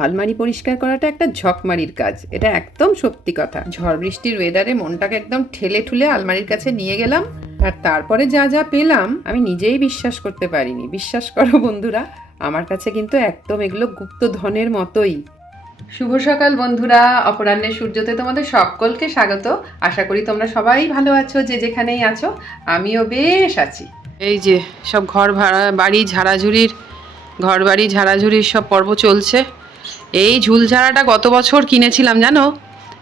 আলমারি পরিষ্কার করাটা একটা ঝকমারির কাজ, এটা একদম সত্যি কথা। ঝড় বৃষ্টির ওয়েদারে মনটাকে একদম ঠেলে ঠুলে আলমারির কাছে নিয়ে গেলাম, আর তারপরে যা যা পেলাম আমি নিজেই বিশ্বাস করতে পারিনি। বিশ্বাস করো বন্ধুরা, আমার কাছে কিন্তু একদম এগুলো গুপ্তধনের মতোই। শুভ সকাল বন্ধুরা, অপরাহ্নের সূর্যতে তোমাদের সকলকে স্বাগত। আশা করি তোমরা সবাই ভালো আছো, যে যেখানেই আছো। আমিও বেশ আছি। এই যে সব ঘর বাড়ি ঝাড়াঝুড়ির সব পর্ব চলছে। এই ঝুলঝাড়াটা গত বছর কিনেছিলাম জানো,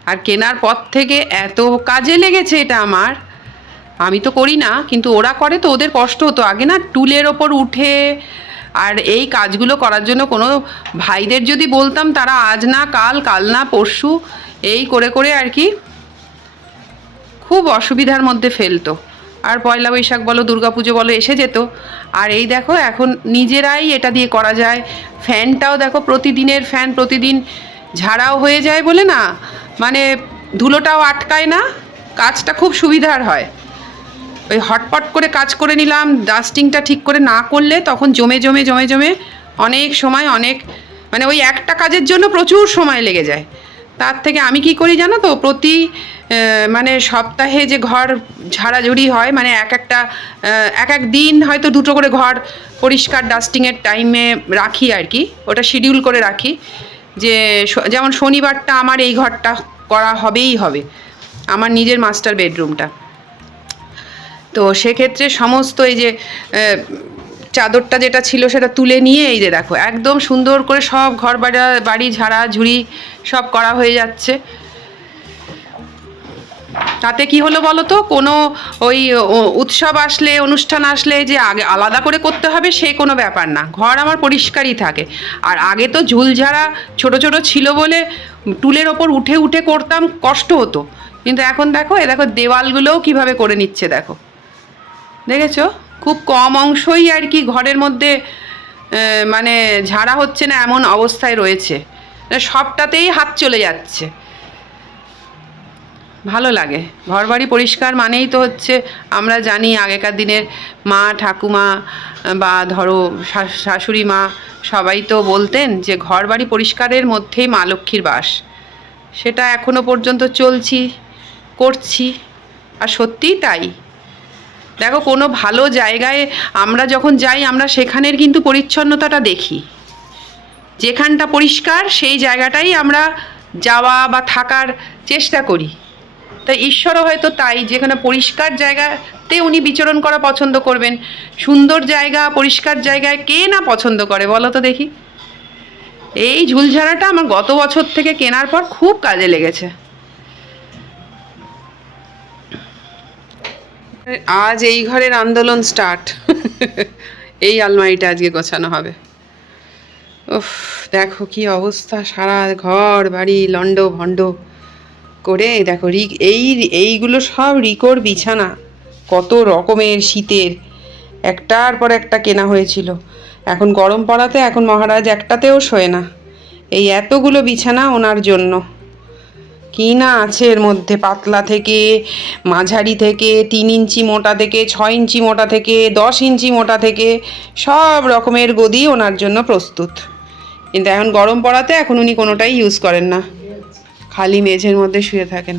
আর কেনার পর থেকে এত কাজে লেগেছে এটা আমার। আমি তো করি না, কিন্তু ওরা করে তো ওদের কষ্ট হতো আগে না, টুলের ওপর উঠে। আর এই কাজগুলো করার জন্য কোনো ভাইদের যদি বলতাম, তারা আজ না কাল, কাল না পরশু এই করে করে আর কি খুব অসুবিধার মধ্যে ফেলতো। আর পয়লা বৈশাখ বলো, দুর্গাপুজো বলো, এসে যেত। আর এই দেখো এখন নিজেরাই এটা দিয়ে করা যায়। ফ্যানটাও দেখো, প্রতিদিনের ফ্যান প্রতিদিন ঝাড়াও হয়ে যায় বলে না, মানে ধুলোটাও আটকায় না, কাজটা খুব সুবিধার হয়। ওই হটপট করে কাজ করে নিলাম, ডাস্টিংটা ঠিক করে না করলে তখন জমে জমে জমে জমে অনেক সময় মানে ওই একটা কাজের জন্য প্রচুর সময় লেগে যায়। তার থেকে আমি কি করি জানো তো, প্রতি মানে সপ্তাহে যে ঘর ঝাড়াঝুড়ি হয়, মানে এক এক দিন হয়তো দুটো করে ঘর পরিষ্কার ডাস্টিংয়ের টাইমে রাখি আর কি, ওটা শিডিউল করে রাখি। যে যেমন শনিবারটা আমার এই ঘরটা করা হবেই হবে, আমার নিজের মাস্টার বেডরুমটা। তো সেক্ষেত্রে সমস্ত এই যে চাদরটা যেটা ছিল সেটা তুলে নিয়ে এই যে দেখো একদম সুন্দর করে সব ঘর বাড়ি ঝাড়াঝুড়ি সব করা হয়ে যাচ্ছে। তাতে কি হলো বলো তো, কোনো ওই উৎসব আসলে, অনুষ্ঠান আসলে যে আগে আলাদা করে করতে হবে সে কোনো ব্যাপার না, ঘর আমার পরিষ্কারই থাকে। আর আগে তো ঝুলঝাড়া ছোট ছোট ছিল বলে টুলের ওপর উঠে উঠে করতাম, কষ্ট হতো। কিন্তু এখন দেখো, দেখো দেওয়ালগুলোও কিভাবে করে নিচ্ছে দেখো, দেখেছো? খুব কম অংশই আর কি ঘরের মধ্যে মানে ঝাড়া হচ্ছে না এমন অবস্থায় রয়েছে, সবটাতেই হাত চলে যাচ্ছে। ভালো লাগে ঘর বাড়ি পরিষ্কার মানেই তো হচ্ছে, আমরা জানি আগেকার দিনের মা ঠাকুমা বা ধরো শাশুড়ি মা সবাই তো বলতেন যে ঘর বাড়ি পরিষ্কারের মধ্যেই মা লক্ষ্মীর বাস। সেটা এখনো পর্যন্ত করছি, আর সত্যিই তাই। দেখো কোনো ভালো জায়গায় আমরা যখন যাই, আমরা সেখানের কিন্তু পরিচ্ছন্নতাটা দেখি। যেখানটা পরিষ্কার সেই জায়গাটাই আমরা যাওয়া বা থাকার চেষ্টা করি। তাই ঈশ্বরও হয়তো তাই, যেখানে পরিষ্কার জায়গাতে উনি বিচরণ করা পছন্দ করবেন। সুন্দর জায়গা, পরিষ্কার জায়গায় কে না পছন্দ করে বলো তো দেখি? এই ঝুলঝাড়াটা আমার গত বছর থেকে কেনার পর খুব কাজে লেগেছে। আজ এই ঘরের আন্দোলন স্টার্ট। এই আলমারিটা আজকে গোছানো হবে। উফ, দেখো কি অবস্থা, সারা ঘর বাড়ি লন্ড ভন্ড করে। দেখো এইগুলো সব রিকোর বিছানা, কত রকমের শীতের, একটার পর একটা কেনা হয়েছিল। এখন গরম পড়াতে এখন মহারাজ একটাতেও শোয় না। এই এতগুলো বিছানা ওনার জন্য। কি না আছে এর মধ্যে, পাতলা থেকে মাঝারি থেকে 3 ইঞ্চি মোটা থেকে 6 ইঞ্চি মোটা থেকে 10 ইঞ্চি মোটা থেকে সব রকমের গদি ওনার জন্য প্রস্তুত। কিন্তু এখন গরম পড়াতে এখন উনি কোনোটাই ইউজ করেন না, খালি মেঝের মধ্যে শুয়ে থাকেন।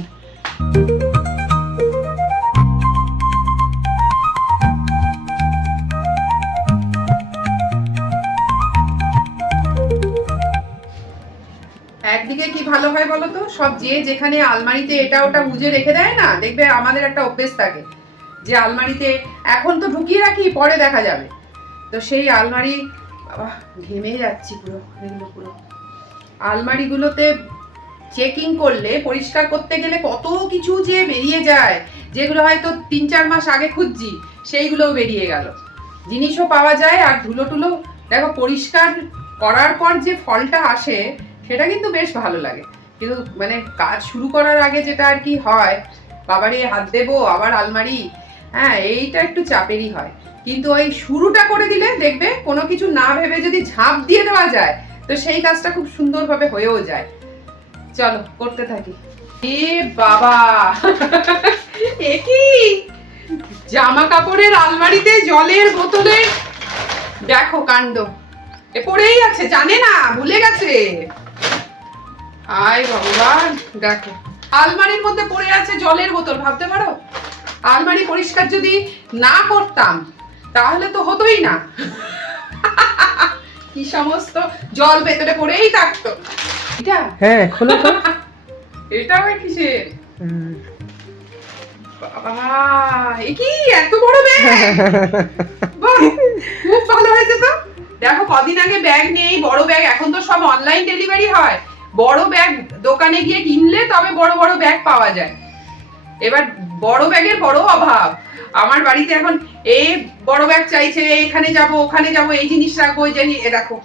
একদিকে কি ভালো হয় বলো তো, সব যেখানে আলমারিতে এটা ওটা বুঝে রেখে দেয় না, দেখবে আমাদের একটা অভ্যেস থাকে যে আলমারিতে এখন তো ঢুকিয়ে রাখি, পরে দেখা যাবে। তো সেই আলমারি, বাবা ঘেমে যাচ্ছি পুরো, এগুলো পুরো আলমারিগুলোতে চেকিং করলে, পরিষ্কার করতে গেলে কত কিছু যে বেরিয়ে যায়, যেগুলো হয়তো 3-4 মাস আগে খুঁজছি সেইগুলোও বেরিয়ে গেল। জিনিসও পাওয়া যায়, আর ধুলো টুলো দেখো পরিষ্কার করার পর যে ফলটা আসে সেটা কিন্তু বেশ ভালো লাগে। কিন্তু মানে কাজ শুরু করার আগে যেটা আর কি হয়, বাবারে হাত দেবো আবার আলমারি, হ্যাঁ এইটা একটু চাপেরই হয়। কিন্তু ওই শুরুটা করে দিলে দেখবে কোনো কিছু না ভেবে যদি ঝাঁপ দিয়ে দেওয়া যায়, তো সেই কাজটা খুব সুন্দরভাবে হয়েও যায়। চলো করতে থাকি। এ বাবা, এ কি জামা কাপড়ের আলমারিতে জলের বোতলে, দেখো কাণ্ড। এ পড়েই আছে, জানে না, ভুলে গেছে। আয় ভগবান, দেখো আলমারির মধ্যে পড়ে আছে জলের বোতল, ভাবতে পারো? আলমারি পরিষ্কার যদি না করতাম তাহলে তো হতোই না। কি সমস্ত জল ভেতরে পড়েই থাকতো। এটা হ্যাঁ, খোলো তো। এটা আবার কিসের? বাবা, এ কি এত বড় ব্যাগ! বাহ, খুব ভালো হয়েছে তো। দেখো কদিন আগে ব্যাগ নেই, বড় ব্যাগ, এখন তো সব অনলাইন ডেলিভারি হয়। বড় ব্যাগ দোকানে গিয়ে কিনলে তবে বড় বড় ব্যাগ পাওয়া যায়। এবার বড় ব্যাগের বড় অভাব। আমার বাড়িতে এখন এই বড় ব্যাগ চাইছে, এখানে যাব ওখানে যাব, এই জিনিস রাখবো, ওই জিনিস। এ দেখো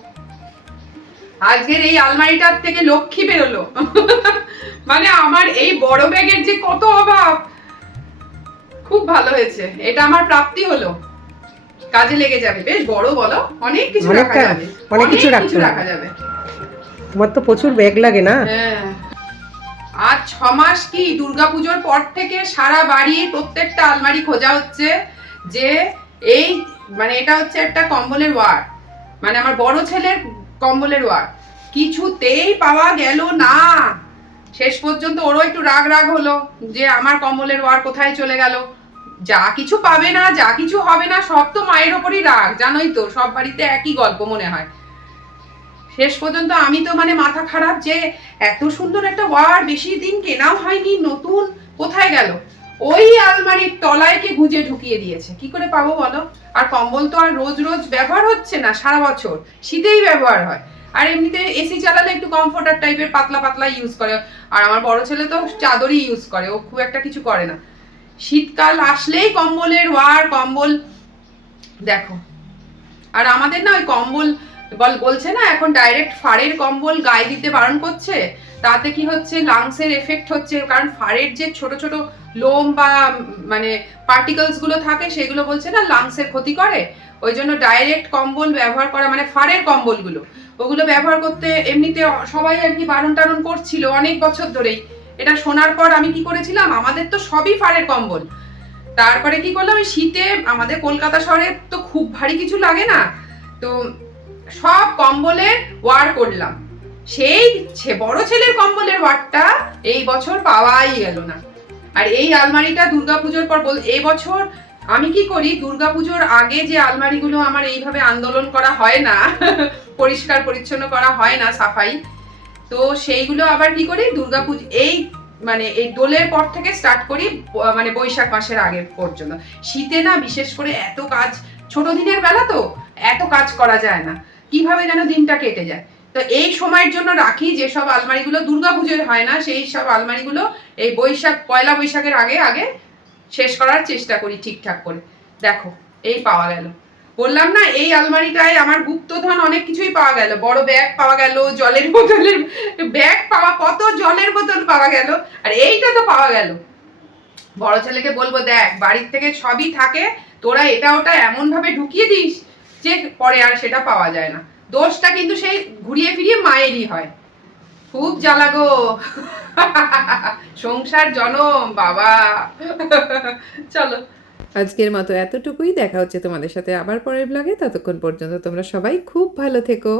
আজকের এই আলমারিটার থেকে লক্ষ্মী বেরোলো। মানে আমার এই বড় ব্যাগের যে কত অভাব। খুব ভালো হয়েছে, এটা আমার প্রাপ্তি হলো, কাজে লেগে যাবে। বেশ বড়, বলো, অনেক কিছু রাখা যাবে, অনেক কিছু রাখা যাবে। তোমার তো প্রচুর ব্যাগ লাগে না? হ্যাঁ, আজ 6 মাস কি দুর্গাপুজোর পর থেকে সারা বাড়ি প্রত্যেকটা আলমারি খোঁজা হচ্ছে যে এই মানে এটা হচ্ছে একটা কম্বলের ওয়ার, মানে আমার বড় ছেলের কম্বলের ওয়ার, কিছুতেই পাওয়া গেল না। শেষ পর্যন্ত ওরও একটু রাগ রাগ হলো যে আমার কম্বলের ওয়ার কোথায় চলে গেল। যা কিছু পাবে না, যা কিছু হবে না, সব তো মায়ের ওপরই রাগ, জানোই তো, সব বাড়িতে একই গল্প মনে হয়। শেষ পর্যন্ত আমি তো মানে মাথা খারাপ যে এত সুন্দর একটা ওয়ার বেশি দিন কেনাও হয়নি, নতুন, কোথায় গেল? ওই আলমারির তলায় কে গুঁজে ঢুকিয়ে দিয়েছে, কি করে পাবো বলো? আর কম্বল তো আর রোজ রোজ ব্যবহার হচ্ছে না, সারা বছর শীতেই ব্যবহার হয়। আর এমনিতে এসি চালালে একটু কমফোর্টার টাইপের পাতলা পাতলা ইউজ করে। আর আমার বড় ছেলে তো চাদরই ইউজ করে, ও খুব একটা কিছু করে না। শীতকাল আসলেই কম্বলের ওয়ার, কম্বল, দেখো। আর আমাদের না ওই কম্বল বলছে না এখন ডাইরেক্ট ফাড়ের কম্বল গায়ে দিতে বারণ করছে, তাতে কি হচ্ছে, লাংসের এফেক্ট হচ্ছে, কারণ ফাড়ের যে ছোট ছোট লোম বা মানে পার্টিকলস গুলো থাকে সেগুলো বলছে না লাংসের ক্ষতি করে। ওই জন্য ডাইরেক্ট কম্বল ব্যবহার করা, মানে ফাড়ের কম্বলগুলো, ওগুলো ব্যবহার করতে এমনিতে সবাই আর কি বারণ টারণ করছিল অনেক বছর ধরেই। এটা শোনার পর আমি কি করেছিলাম, আমাদের তো সবই ফাড়ের কম্বল, তারপরে কি করলাম, ওই শীতে আমাদের কলকাতা শহরে তো খুব ভারী কিছু লাগে না, তো সব কম্বলের ওয়ার করলাম। সেই বড় ছেলের কম্বলের ওয়ারটা এই বছর পাওয়াই গেল না। আর এই আলমারিটা দুর্গাপুজোর পর এই বছর আমি কি করি, দুর্গাপুজোর আগে যে আলমারিগুলো আমার এইভাবে আন্দোলন করা হয় না, পরিষ্কার পরিচ্ছন্ন করা হয় না, সাফাই, তো সেইগুলো আবার কি করি দুর্গাপুজো এই মানে এই দোলের পর থেকে স্টার্ট করি, মানে বৈশাখ মাসের আগে পর্যন্ত। শীতে না বিশেষ করে এত কাজ, ছোট দিনের বেলা তো এত কাজ করা যায় না, কিভাবে যেন দিনটা কেটে যায়। তো এই সময়ের জন্য রাখি যেসব আলমারিগুলো দুর্গাপুজোয় হয় না, সেই সব আলমারিগুলো এই পয়লা বৈশাখের আগে আগে শেষ করার চেষ্টা করি ঠিকঠাক করে। দেখো এই পাওয়া গেল, বললাম না এই আলমারিটায় আমার গুপ্তধন অনেক কিছুই পাওয়া গেল, বড় ব্যাগ পাওয়া গেল, জলের বোতলের ব্যাগ পাওয়া, কত জলের বোতল পাওয়া গেল, আর এইটা তো পাওয়া গেল। বড় ছেলেকে বলবো, দেখ বাড়ির থেকে সবই থাকে, তোরা এটা ওটা এমন ভাবে ঢুকিয়ে দিস যে পরে আর সেটা পাওয়া যায় না। দোষটা কিন্তু সেই ঘুরিয়ে ফিরিয়ে মায়েরই হয়। খুব জ্বালা গো। সংসার জনম বাবা। চলো আজকের মতো এতটুকুই, দেখা হচ্ছে তোমাদের সাথে আবার পরের ব্লগে। ততক্ষণ পর্যন্ত তোমরা সবাই খুব ভালো থেকো।